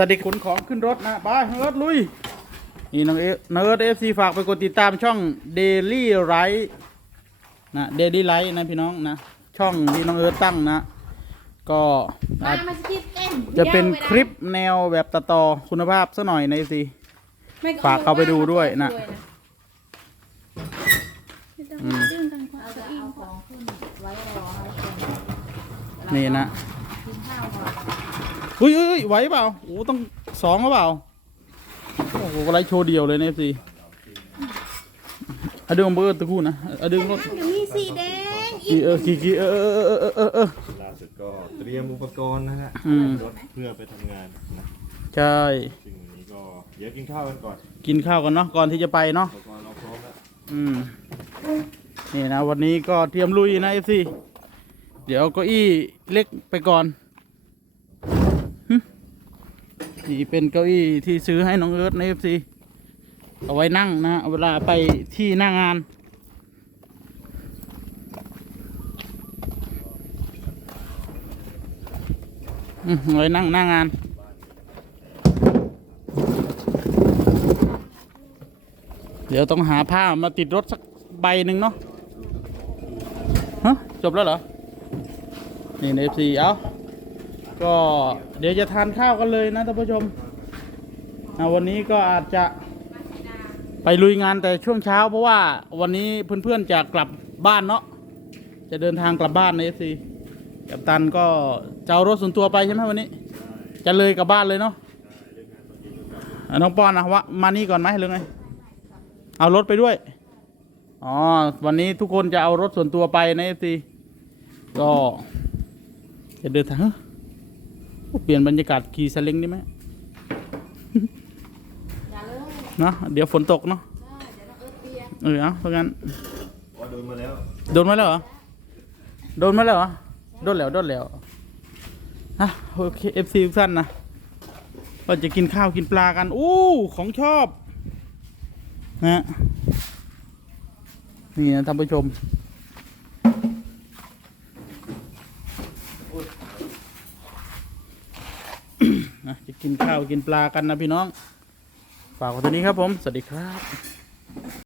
สวัสดีขนของขึ้นรถนะไปรถลุย นี่น้องเอน้องเอิร์ธเอฟซีฝากไปกดติดตามช่อง Daily r i นะ Daily r i นะพี่น้องนะ ช่องที่น้องเอิร์ธตั้งนะ ก็อาจมาสกิปเต้นจะเป็นคลิปแนวแบบตัดต่อคุณภาพซะหน่อยในซีไม่อฝากเข้าไปดูด้วยนะ ไม่ต้องดึงกันกว่าตัวเองนี่นะเฮ้ยเฮ้ยเฮ้ยไหวเปล่าโอ้ต้องสองหรือเปล่าโอ้โหอะไรโชว์เดียวเลยในซีอะดึงเบอร์ตะกู้นะอะดึงรถมันจะมีสีแดงอีกี่กเออกี่กี่เออเออเออเออเออเออ ล่าสุดก็เตรียมอุปกรณ์นะฮะอืม รถเพื่อไปทำงานนะใช่ ซึ่งวันนี้ก็เดี๋ยวกินข้าวกันก่อนกินข้าวกันเนาะก่อนที่จะไปเนาะ อุปกรณ์เราพร้อมแล้วอืมนี่นะวันนี้ก็เตรียมลุยนะเอฟซีเดี๋ยวเก้าอี้เล็กไปก่อนหึ นี่เป็นเก้าอี้ที่ซื้อให้น้องเอิร์ธในเอฟซีเอาไว้นั่งนะเวลาไปที่หน้างงานเอาไว้นั่งหน้างงาน เดี๋ยวต้องหาผ้ามาติดรถสักใบหนึ่งเนาะฮะจบแล้วเหรอ นี่ในซีเอา ก็เดี๋ยวจะทานข้าวกันเลยนะท่านผู้ชมวันนี้ก็อาจจะไปลุยงานแต่ช่วงเช้า เพราะว่าวันนี้เพื่อนๆจะกลับบ้านเนาะจะเดินทางกลับบ้านในซีกับตันก็จะเอารถส่วนตัวไปใช่ไหมวันนี้ จะเลยกลับบ้านเลยเนาะน้องปอนนะวะมานี่ก่อนไหมหรือไงเอารถไปด้วยอ๋อวันนี้ทุกคนจะเอารถส่วนตัวไปในเอฟซีก็จะเดินทาง เฮ้ยเปลี่ยนบรรยากาศขี่สลิงได้ไหมอย่าเลยเนาะเดี๋ยวฝนตกเนาะเดี๋ยวน้องเอิร์ธเปียกเออเอาเพราะงั้น ว่าโดนมาแล้วโดนมาแล้วเหรอ โดนมาแล้วเหรอ โดนแล้ว โดนแล้วอะโอเคเอฟซีทุกท่านนะก็จะกินข้าวกินปลากัน อู้ ของชอบนะนี่นะท่านผู้ชมะจะกินข้าวกินปลากันนะพี่น้อง ฝากไว้ตัวนี้ครับผม สวัสดีครับ